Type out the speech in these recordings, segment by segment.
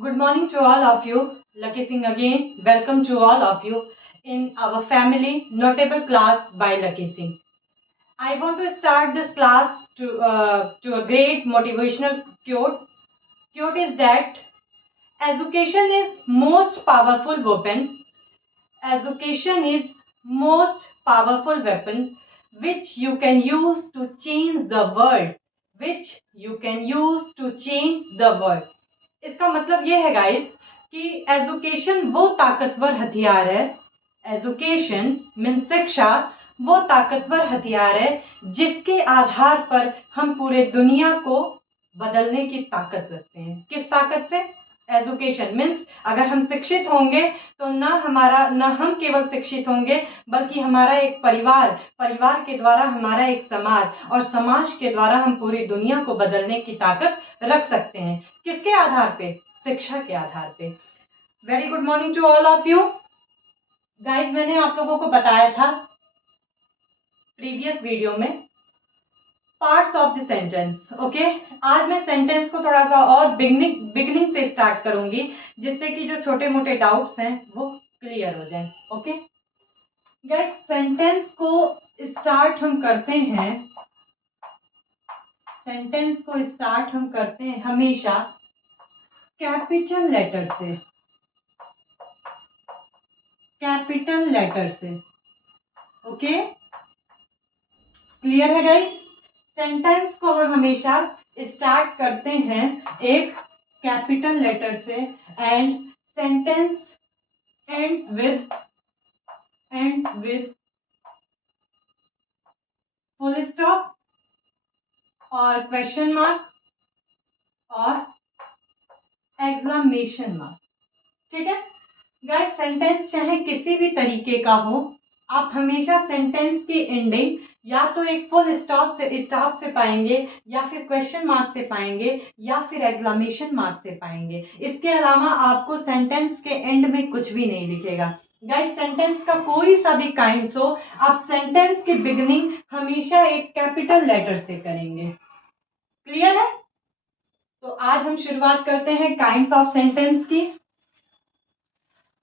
Good morning to all of you. Lucky Singh again. Welcome to all of you in our family notable class by Lucky Singh. I want to start this class to a great motivational quote. Quote is that education is most powerful weapon. Education is most powerful weapon which you can use to change the world. Which you can use to change the world. इसका मतलब ये है guys कि education वो ताकतवर हथियार है। Education mean शिक्षा वो ताकतवर हथियार है जिसके आधार पर हम पूरे दुनिया को बदलने की ताकत रखते हैं। किस ताकत से? एजुकेशन मीन्स अगर हम शिक्षित होंगे तो न हम केवल शिक्षित होंगे बल्कि हमारा एक परिवार के द्वारा हमारा एक समाज और समाज के द्वारा हम पूरी दुनिया को बदलने की ताकत रख सकते हैं। किसके आधार पे? शिक्षा के आधार पे। Very good morning to all of you guys. मैंने आप लोगों को बताया था प्रीवियस वीडियो में parts of the sentence. Okay, आज मैं सेंटेंस को थोड़ा सा और बिगनिंग से स्टार्ट करूंगी जिससे कि जो छोटे मोटे डाउट्स हैं वो क्लियर हो जाएं। ओके गाइस, सेंटेंस को स्टार्ट हम करते हैं हमेशा कैपिटल लेटर से। ओके, क्लियर है गाइस? सेंटेंस को हम हमेशा स्टार्ट करते हैं एक कैपिटल लेटर से and sentence ends with full stop और क्वेश्चन मार्क और एक्सक्लेमेशन मार्क। ठीक है गाइस, सेंटेंस चाहे किसी भी तरीके का हो, आप हमेशा सेंटेंस की एंडिंग या तो एक फुल स्टॉप से पाएंगे या फिर क्वेश्चन मार्क से पाएंगे या फिर एक्सक्लेमेशन मार्क से पाएंगे। इसके अलावा आपको सेंटेंस के एंड में कुछ भी नहीं दिखेगा। गाइस, सेंटेंस का कोई सा भी काइंड्स हो, आप सेंटेंस की बिगिनिंग हमेशा एक कैपिटल लेटर से करेंगे। क्लियर है? तो आज हम शुरुआत करते हैं काइंड्स ऑफ सेंटेंस की।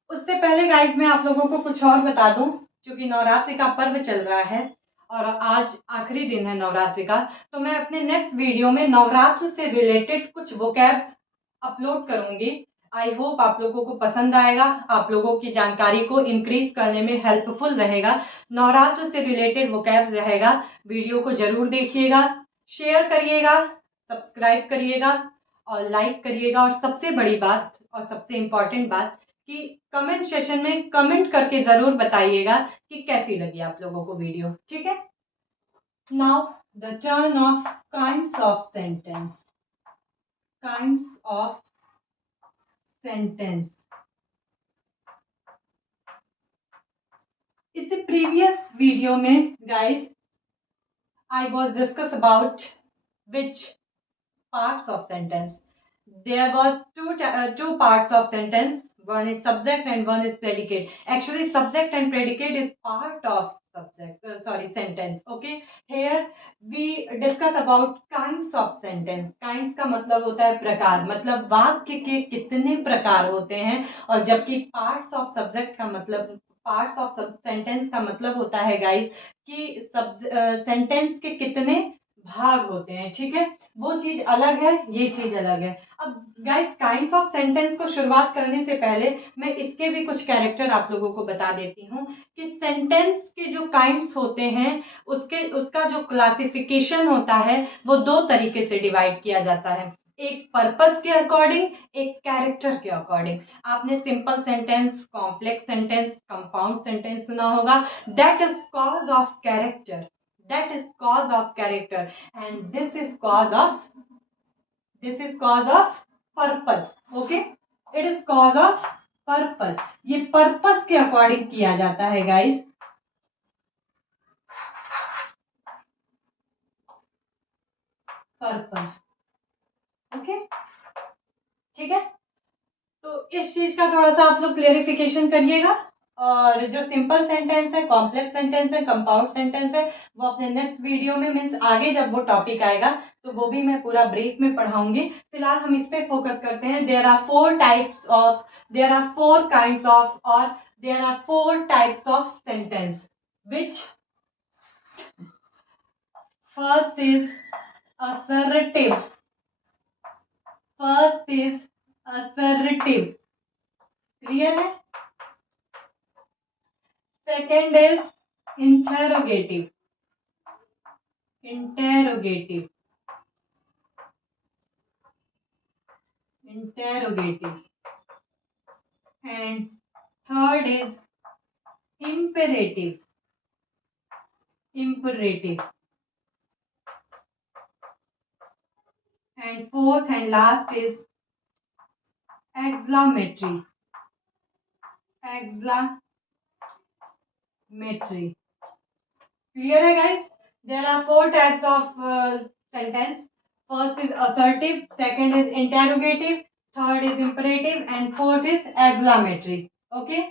उससे पहले गाइस मैं आप लोगों को कुछ और बता दूं, क्योंकि नवरात्रि का पर्व चल रहा है और आज आखिरी दिन है नवरात्रि का, तो मैं अपने नेक्स्ट वीडियो में नवरात्र से रिलेटेड कुछ वोकैब्स अपलोड करूंगी। आई होप आप लोगों को पसंद आएगा, आप लोगों की जानकारी को इंक्रीज करने में हेल्पफुल रहेगा। नवरात्र से रिलेटेड वोकैब्स रहेगा। वीडियो को जरूर देखिएगा, शेयर करिएगा, सब्सक्राइब करिएगा और लाइक करिएगा। और सबसे बड़ी बात और सबसे इंपॉर्टेंट बात कि कमेंट सेशन में कमेंट करके जरूर बताइएगा कि कैसी लगी आप लोगों को वीडियो। ठीक है, now the turn off kinds of sentence. इस प्रीवियस वीडियो में guys I was discuss about which parts of sentence. There was two parts of sentence. One is subject and one is predicate. Actually, subject and predicate is part of sentence. Okay. Here we discuss about kinds of sentence. Kinds का मतलब होता है प्रकार, मतलब वाक्य के कितने प्रकार होते हैं। और जबकि parts of subject का मतलब पार्ट्स ऑफ सेंटेंस का मतलब होता है गाइस कि सेंटेंस के कितने भाग होते हैं। ठीक है, वो चीज अलग है, ये चीज अलग है। अब गाइस, काइंड्स ऑफ सेंटेंस को शुरुआत करने से पहले मैं इसके भी कुछ कैरेक्टर आप लोगों को बता देती हूँ कि सेंटेंस के जो काइंड्स होते हैं उसका जो क्लासिफिकेशन होता है वो दो तरीके से डिवाइड किया जाता है। एक पर्पस के अकॉर्डिंग, एक कैरेक्टर के अकॉर्डिंग। आपने simple sentence, complex sentence, compound sentence सुना होगा। That is cause of character, and this is cause of purpose. Okay, it is cause of purpose. ये पर्पस के अकॉर्डिंग किया जाता है गाइस। पर्पस। ओके, ठीक है, तो इस चीज का थोड़ा सा आप लोग क्लेरिफिकेशन करिएगा। और जो सिंपल सेंटेंस है, कॉम्प्लेक्स सेंटेंस है, कंपाउंड सेंटेंस है, वो अपने नेक्स्ट वीडियो में मीन्स आगे जब वो टॉपिक आएगा तो वो भी मैं पूरा ब्रीफ में पढ़ाऊंगी। फिलहाल हम इस पे फोकस करते हैं। There are four types of, there are four kinds of, और there are four types of sentence which first is assertive. First is assertive. Clear है? Second is interrogative. Interrogative. Interrogative. And third is imperative. Imperative. And fourth and last is exclamatory. Exclamatory. Clear है guys? There are four types of sentence. First is assertive, second is interrogative, third is imperative, and fourth is exclamatory. Okay?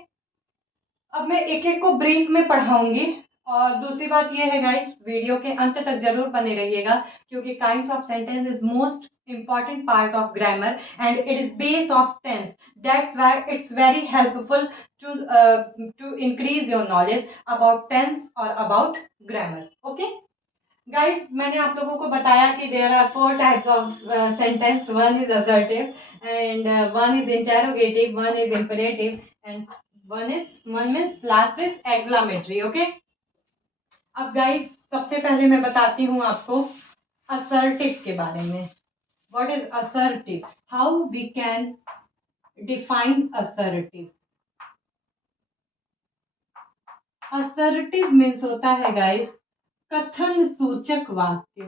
अब मैं एक एक को brief में पढ़ाऊंगी। और दूसरी बात ये है गाइस, वीडियो के अंत तक जरूर बने रहिएगा, क्योंकि kinds of sentence is most important part of grammar and it is base of tense. That's why it's very helpful to increase your knowledge about tense or about grammar. Okay guys, मैंने आप लोगों को बताया कि there are four types of sentence. One is assertive and one is interrogative, one is imperative, and one means last is exclamatory. Okay, अब guys सबसे पहले मैं बताती हूँ आपको assertive के बारे में. What is assertive? How we can define assertive? Assertive means होता है गाइस कथन सूचक वाक्य.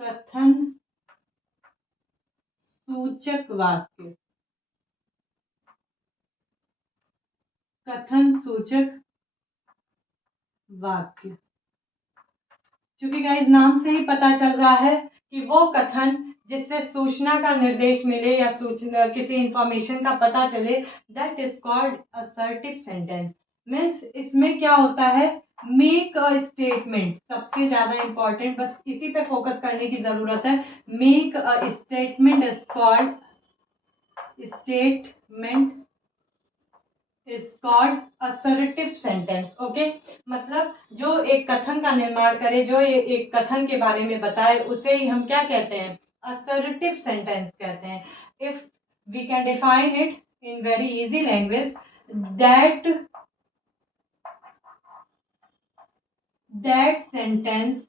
कथन सूचक वाक्य. कथन सूचक वाक्य. क्योंकि गाइस नाम से ही पता चल रहा है कि वो कथन जिससे सूचना का निर्देश मिले या सूचना किसी इंफॉर्मेशन का पता चले, that is called assertive sentence. Means इसमें क्या होता है, मेक अ स्टेटमेंट. सबसे ज्यादा इंपॉर्टेंट, बस इसी पे फोकस करने की जरूरत है. Make a statement is called statement is called assertive sentence. Okay, मतलब जो एक कथन का निर्माण करे, जो एक कथन के बारे में बताए, उसे ही हम क्या कहते हैं, असर्टिव सेंटेंस कहते हैं. If we can define it in very easy language, that sentence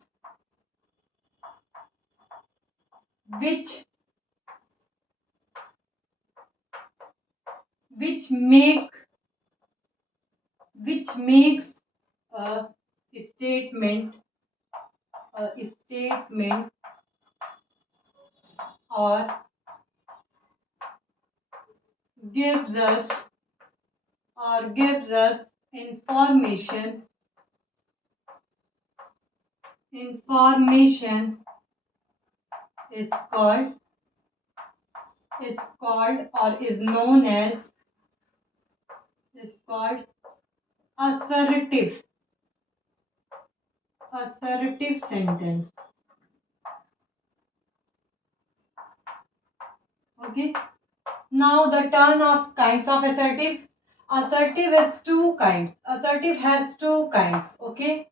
which makes a statement or gives us information is called or is known as assertive sentence. Okay, now the turn of kinds of assertive. Assertive has two kinds. Okay,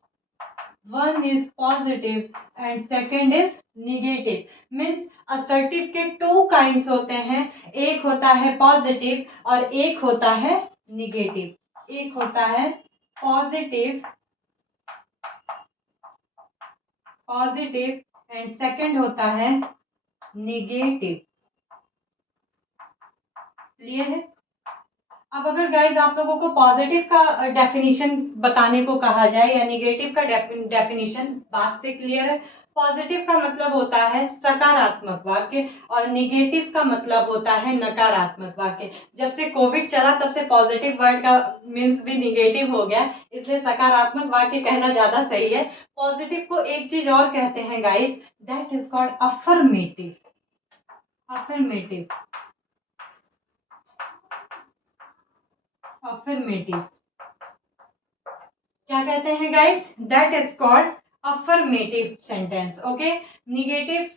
one is positive and second is negative. Means assertive के two kinds होते हैं. एक होता है positive और एक होता है negative. एक होता है positive and second होता है negative. क्लियर है? अब अगर गाइज आप लोगों को पॉजिटिव का डेफिनेशन बताने को कहा जाए या निगेटिव का डेफिनेशन, बात से क्लियर है. पॉजिटिव का मतलब होता है सकारात्मक वाक्य और निगेटिव का मतलब होता है नकारात्मक वाक्य. जब से कोविड चला तब से पॉजिटिव वर्ड का मीन्स भी निगेटिव हो गया, इसलिए सकारात्मक वाक्य कहना ज्यादा सही है. पॉजिटिव को एक चीज और कहते हैं guys, that is called affirmative. Affirmative, क्या कहते हैं guys, that is called affirmative sentence. Okay, negative,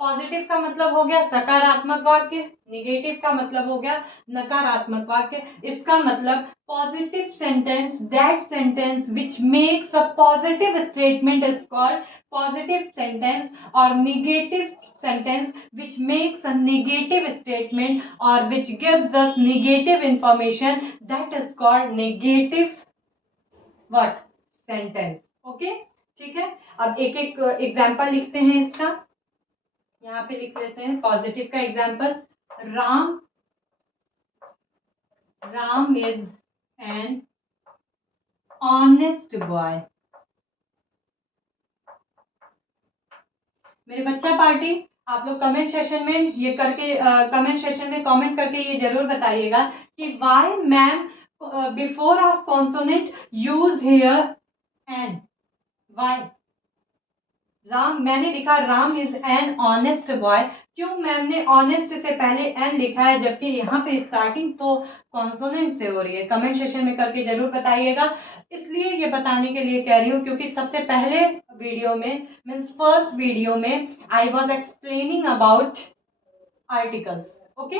positive का मतलब हो गया सकारात्मक वाक्य, निगेटिव का मतलब हो गया नकारात्मक वाक्य। इसका मतलब positive sentence, that sentence which makes a positive statement is called positive sentence, और negative sentence which makes a negative statement or which gives us negative information, that is called negative what sentence। Okay, ठीक है। अब एक एक example लिखते हैं इसका, यहाँ पे लिख लेते हैं पॉजिटिव का example. Ram, Ram is an honest boy. मेरे बच्चा पार्टी, आप लोग कमेंट सेशन में ये करके कमेंट सेशन में कमेंट करके ये जरूर बताइएगा कि why ma'am before of consonant use here an, why. Ram, मैंने लिखा Ram is an honest boy, क्यों मैम ने ऑनेस्ट से पहले एन लिखा है, जबकि यहाँ पे स्टार्टिंग तो कॉन्सोनेंट से हो रही है। कमेंट सेशन में करके जरूर बताइएगा। इसलिए ये बताने के लिए कह रही हूँ क्योंकि सबसे पहले वीडियो में, मीन्स फर्स्ट वीडियो में I was explaining about articles. Okay,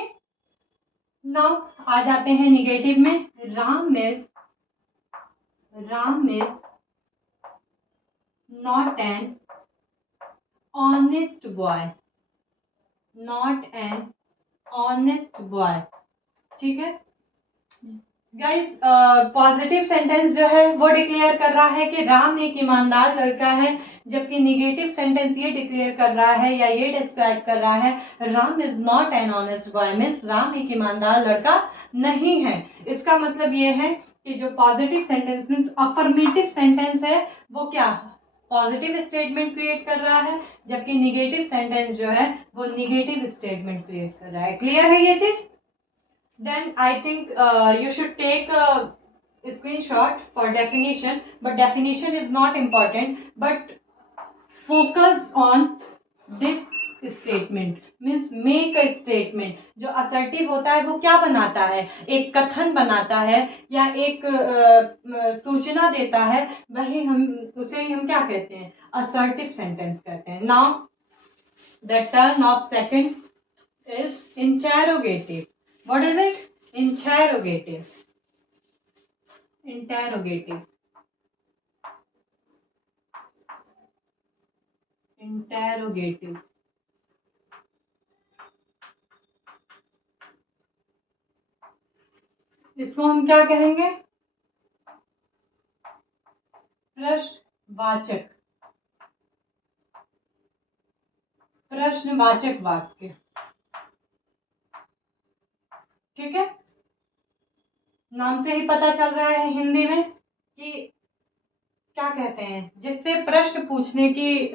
now आ जाते हैं निगेटिव में। Ram is not an honest boy, not an honest boy. ठीक है गाइस, पॉजिटिव सेंटेंस जो है वो डिक्लेयर कर रहा है कि राम एक ईमानदार लड़का है, जबकि निगेटिव सेंटेंस ये डिक्लेयर कर रहा है या ये डिस्क्राइब कर रहा है Ram is not an honest boy, means Ram एक ईमानदार लड़का नहीं है। इसका मतलब ये है कि जो positive sentence means affirmative sentence है वो क्या पॉजिटिव स्टेटमेंट क्रिएट कर रहा है, जबकि निगेटिव सेंटेंस जो है वो निगेटिव स्टेटमेंट क्रिएट कर रहा है। क्लियर है ये चीज? Then I think you should take a screenshot for definition, but definition is not important, but focus on this statement, means make a statement। जो assertive होता है वो क्या बनाता है, एक कथन बनाता है या एक सूचना देता है, वही हम उसे ही हम क्या कहते हैं, assertive sentence कहते हैं। Now the turn of second is interrogative। What is it? Interrogative, interrogative, interrogative। इसको हम क्या कहेंगे, प्रश्नवाचक, प्रश्नवाचक वाक्य। ठीक है, नाम से ही पता चल रहा है हिंदी में कि क्या कहते हैं, जिससे प्रश्न पूछने की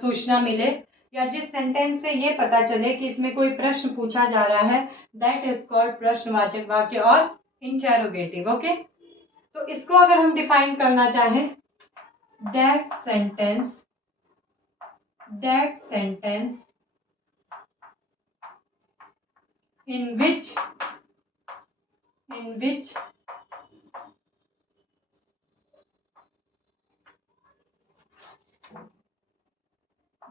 सूचना मिले या जिस सेंटेंस से ये पता चले कि इसमें कोई प्रश्न पूछा जा रहा है, दैट इज कॉल्ड प्रश्नवाचक वाक्य और इंटेरोगेटिव। ओके, तो इसको अगर हम डिफाइन करना चाहें, that sentence in which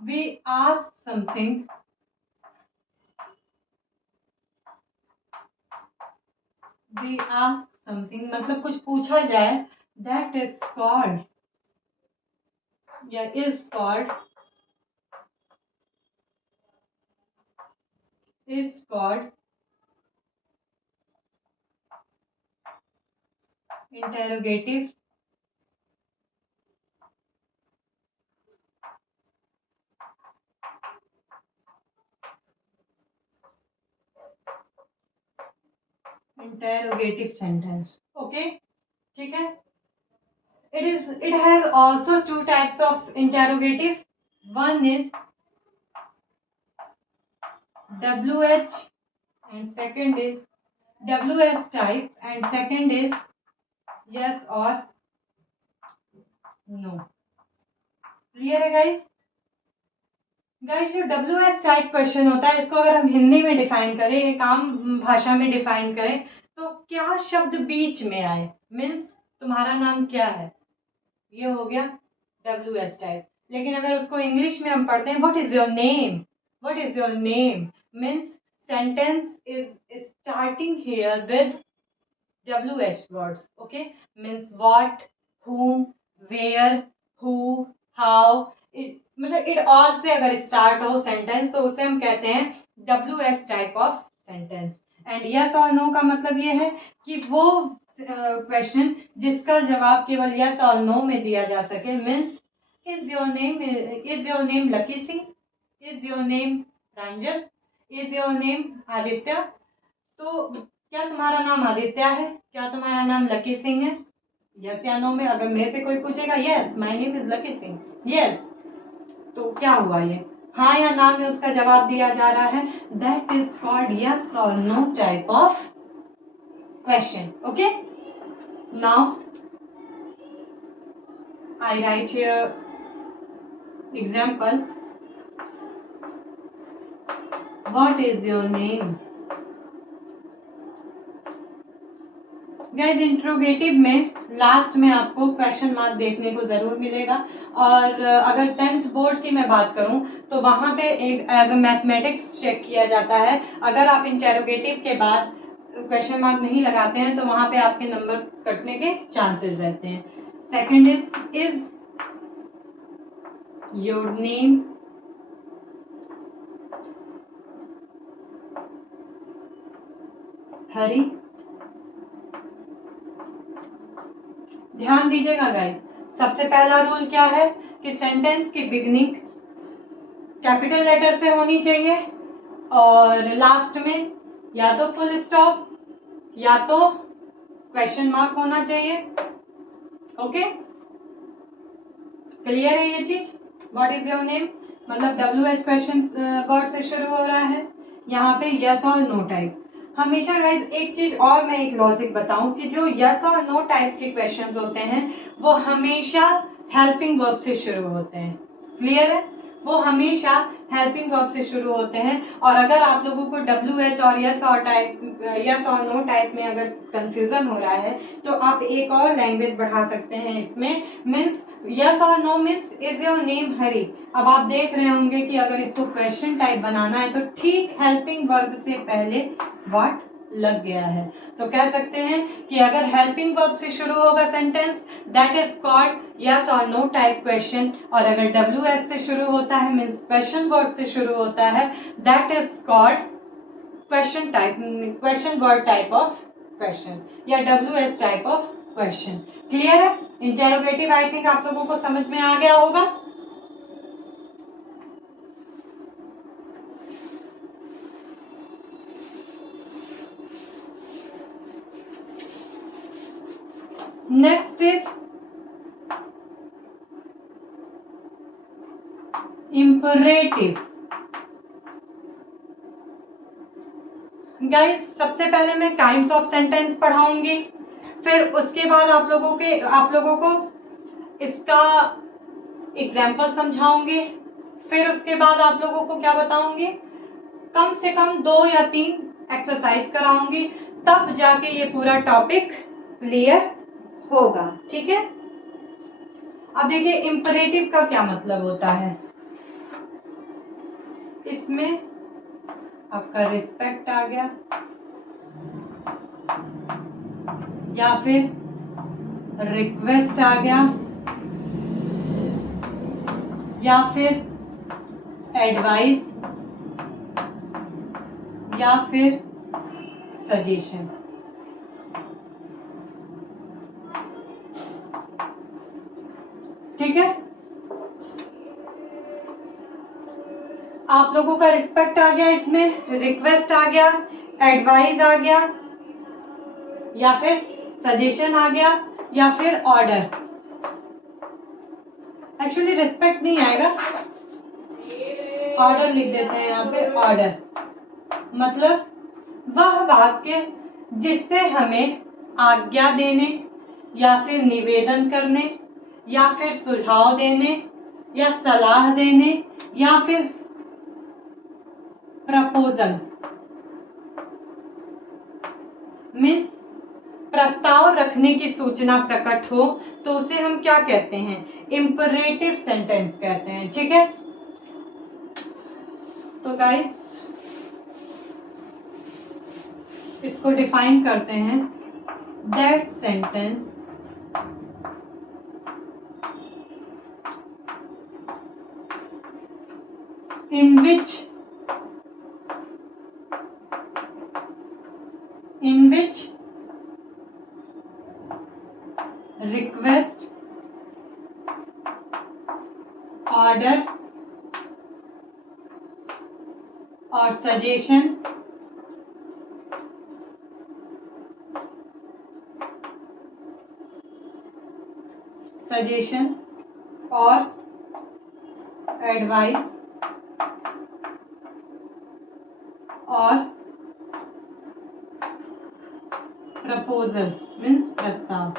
we ask something, मतलब कुछ पूछा जाए, that is called या is called interrogative, interrogative sentence। Okay, ठीक है। It has also two types of interrogative। One is WH and second is WS type and second is yes or no। Clear है guys? Guys, जो WS type question होता है, इसको अगर हम हिंदी में डिफाइन करें, एक आम भाषा में डिफाइन करें, तो क्या शब्द बीच में आए, मीन्स तुम्हारा नाम क्या है, ये हो गया WH टाइप। लेकिन अगर उसको इंग्लिश में हम पढ़ते हैं, what is your name, what is your name, means sentence is starting here with WH words, okay, means what, whom, where, who, how, मतलब it all से अगर स्टार्ट हो सेंटेंस तो उसे हम कहते हैं WH type of sentence. And yes और नो का मतलब ये है कि वो क्वेश्चन जिसका जवाब केवल यस और नो में दिया जा सके, means is your name lucky Singh, is your name Ranjan, is your name Aditya. तो क्या तुम्हारा नाम आदित्य है, क्या तुम्हारा नाम लकी सिंह है, यस या नो में अगर मेरे से कोई पूछेगा yes my name is lucky Singh, yes, तो क्या हुआ, ये हाँ या ना में उसका जवाब दिया जा रहा है, दैट इज कॉल्ड यस और no type of question. Okay, now I write here example, what is your name. Guys interrogative में लास्ट में आपको क्वेश्चन मार्क देखने को जरूर मिलेगा, और अगर 10th बोर्ड की मैं बात करूं तो वहां पे एक एज अ मैथमेटिक्स चेक किया जाता है। अगर आप इंटेरोगेटिव के बाद क्वेश्चन मार्क नहीं लगाते हैं तो वहां पे आपके नंबर कटने के चांसेस रहते हैं। सेकंड इज योर नेम हरी। ध्यान दीजिएगा गाइस, सबसे पहला रूल क्या है कि सेंटेंस की बिगनिंग कैपिटल लेटर से होनी चाहिए और लास्ट में या तो फुल स्टॉप या तो क्वेश्चन मार्क होना चाहिए। ओके, क्लियर है ये चीज। व्हाट इज योर नेम मतलब WH क्वेश्चन वर्ड से शुरू हो रहा है, यहाँ पे यस और नो टाइप। हमेशा गाइस एक चीज और मैं एक लॉजिक बताऊं कि जो यस और नो टाइप के क्वेश्चंस होते हैं वो हमेशा हेल्पिंग वर्ब से शुरू होते हैं। क्लियर है, वो हमेशा हेल्पिंग वर्ब से शुरू होते हैं। और अगर आप लोगों को WH और यस और नो टाइप में अगर कंफ्यूजन हो रहा है तो आप एक और लैंग्वेज बढ़ा सकते हैं इसमें, मीन्स यस और no means is your name Hari. अब आप देख रहे होंगे कि अगर इसको क्वेश्चन टाइप बनाना है तो ठीक हेल्पिंग वर्ब से पहले व्हाट लग गया है, तो कह सकते हैं कि अगर हेल्पिंग वर्ब से शुरू होगा sentence that is called yes और नो टाइप क्वेश्चन, और अगर WH से शुरू होता है मीन्स क्वेश्चन वर्ड से शुरू होता है that is called question word type of question या WH type of question. Clear है, इंटेरोगेटिव आई थिंक आप लोगों को समझ में आ गया होगा। Next is imperative. गाइस सबसे पहले मैं काइंड्स ऑफ सेंटेंस पढ़ाऊंगी, फिर उसके बाद आप लोगों को इसका एग्जाम्पल समझाऊंगी, फिर उसके बाद आप लोगों को क्या बताऊंगी, कम से कम 2 या 3 एक्सरसाइज कराऊंगी, तब जाके ये पूरा टॉपिक क्लियर होगा। ठीक है, अब देखिए इंपरेटिव का क्या मतलब होता है। इसमें आपका रिस्पेक्ट आ गया या फिर रिक्वेस्ट आ गया या फिर एडवाइस या फिर सजेशन। ठीक है, आप लोगों का रिस्पेक्ट आ गया, इसमें रिक्वेस्ट आ गया, एडवाइस आ गया या फिर सजेशन आ गया या फिर ऑर्डर। एक्चुअली रिस्पेक्ट नहीं आएगा, ऑर्डर लिख देते हैं यहाँ पे। ऑर्डर मतलब वह वाक्य जिससे हमें आज्ञा देने या फिर निवेदन करने या फिर सुझाव देने या सलाह देने या फिर प्रपोजल मीन्स प्रस्ताव रखने की सूचना प्रकट हो तो उसे हम क्या कहते हैं? इंपरेटिव सेंटेंस कहते हैं। ठीक है, तो गाइस इसको डिफाइन करते हैं। That sentence in which request, order or suggestion or advice or proposal means प्रस्ताव।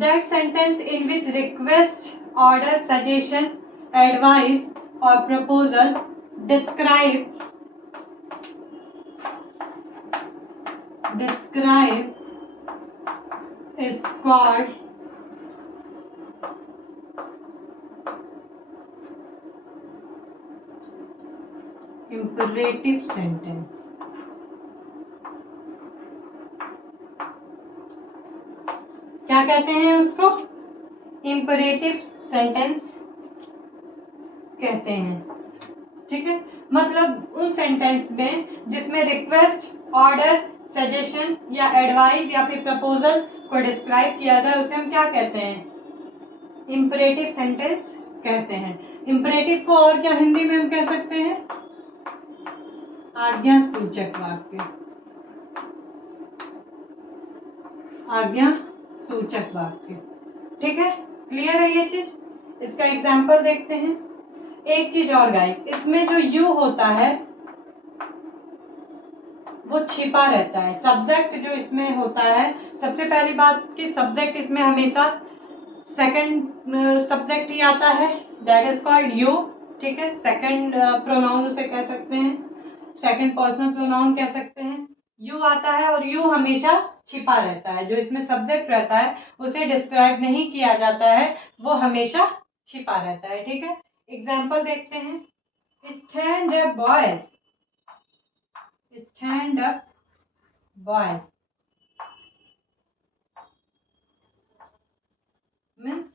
That sentence in which request, order, suggestion, advice or proposal describe is called imperative sentence। क्या कहते हैं उसको? इंपरेटिव सेंटेंस कहते हैं। ठीक है, मतलब उन सेंटेंस में जिसमें रिक्वेस्ट, ऑर्डर, सजेशन या एडवाइस या फिर प्रपोजल को डिस्क्राइब किया जाए उसे हम क्या कहते हैं? इंपरेटिव सेंटेंस कहते हैं। इंपरेटिव को और क्या हिंदी में हम कह सकते हैं? आज्ञा सूचक वाक्य। आज्ञा सूचक वाक्य। ठीक है, क्लियर है ये चीज? इसका एग्जाम्पल देखते हैं। एक चीज और गाइस, इसमें जो यू होता है वो छिपा रहता है। सब्जेक्ट जो इसमें होता है, सबसे पहली बात कि सब्जेक्ट इसमें हमेशा सेकंड सब्जेक्ट ही आता है, दैट इज कॉल्ड यू। ठीक है, सेकंड प्रोनाउन उसे कह सकते हैं, सेकंड पर्सनल प्रोनाउन कह सकते हैं। यू आता है और यू हमेशा छिपा रहता है। जो इसमें सब्जेक्ट रहता है उसे डिस्क्राइब नहीं किया जाता है, वो हमेशा छिपा रहता है। ठीक है, एग्जाम्पल देखते हैं। Stand up boys, stand up boys means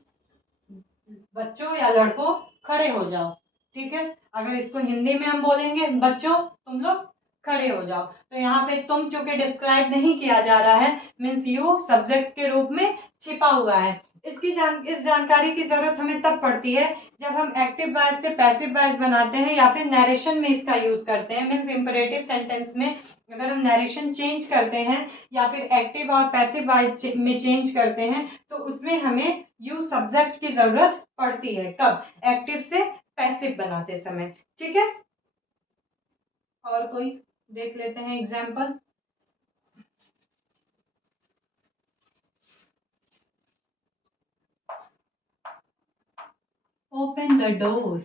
बच्चों या लड़कों खड़े हो जाओ। ठीक है, अगर इसको हिंदी में हम बोलेंगे बच्चों तुम लोग खड़े हो जाओ, तो यहाँ पे तुम चूंकि डिस्क्राइब नहीं किया जा रहा है, मीन्स यू सब्जेक्ट के रूप में छिपा हुआ है। इस जानकारी की जरूरत हमें तब पड़ती है जब हम एक्टिव वॉइस से पैसिव वॉइस बनाते हैं या फिर नरेशन में इसका यूज करते हैं। मीन्स इंपरेटिव सेंटेंस में अगर हम नरेशन चेंज करते हैं या फिर एक्टिव और पैसिव वॉइस में चेंज करते हैं तो उसमें हमें यू सब्जेक्ट की जरूरत पड़ती है। कब? एक्टिव से पैसिव बनाते समय। ठीक है, और कोई देख लेते हैं एग्जाम्पल। ओपन द डोर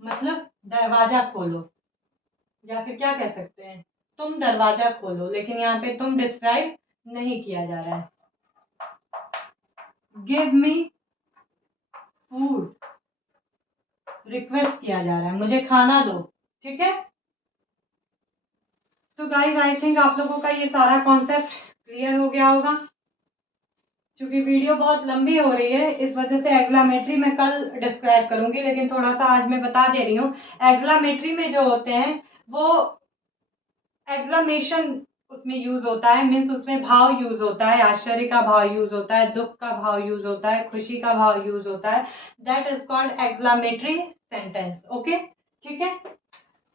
मतलब दरवाजा खोलो, या फिर क्या कह सकते हैं, तुम दरवाजा खोलो, लेकिन यहाँ पे तुम डिस्क्राइब नहीं किया जा रहा है। गिव मी फूड रिक्वेस्ट किया जा रहा है, मुझे खाना दो। ठीक है, तो गाइस आई थिंक आप लोगों का ये सारा कॉन्सेप्ट क्लियर हो गया होगा। क्योंकि वीडियो बहुत लंबी हो रही है इस वजह से एक्सक्लेमेटरी मैं कल डिस्क्राइब करूंगी, लेकिन थोड़ा सा आज मैं बता दे रही हूँ। एक्सक्लेमेटरी में जो होते हैं वो एक्सक्लेमेशन उसमें यूज होता है, मीन्स उसमें भाव यूज होता है, आश्चर्य का भाव यूज होता है, दुख का भाव यूज होता है, खुशी का भाव यूज होता है। That is called exclamatory sentence. Okay, ठीक है,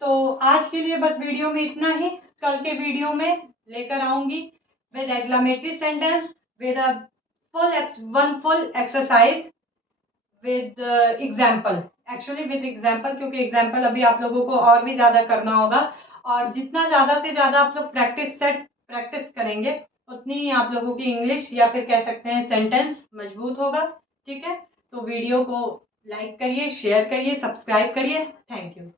तो आज के लिए बस वीडियो में इतना ही। कल के वीडियो में लेकर आऊंगी with exclamatory sentence with a full exercise with example. Actually with example, क्योंकि एग्जाम्पल अभी आप लोगों को और भी ज्यादा करना होगा, और जितना ज्यादा से ज्यादा आप लोग प्रैक्टिस करेंगे उतनी ही आप लोगों की इंग्लिश या फिर कह सकते हैं सेंटेंस मजबूत होगा। ठीक है, तो वीडियो को लाइक करिए, शेयर करिए, सब्सक्राइब करिए। Thank you.